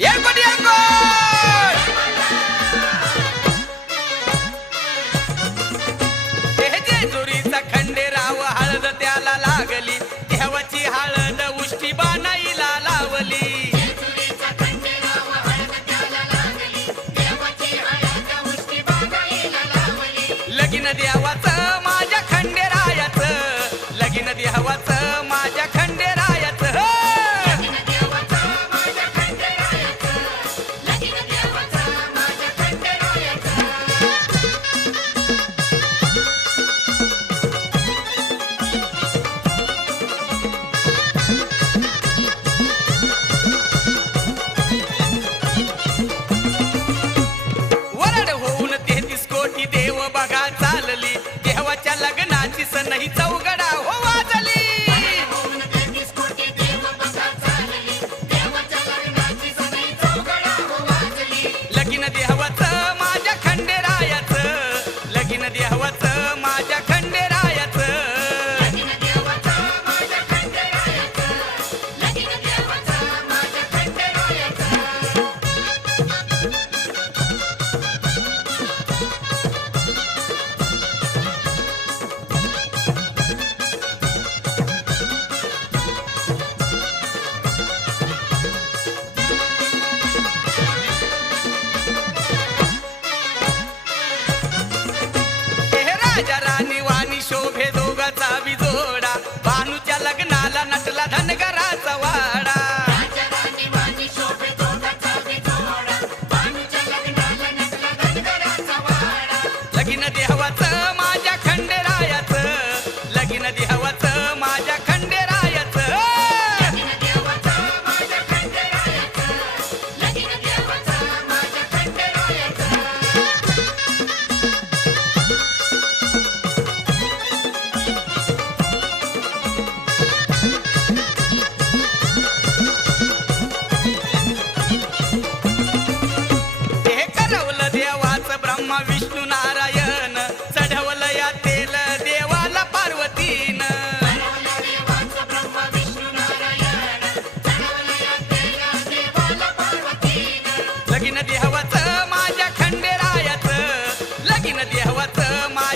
Yeah, माता मा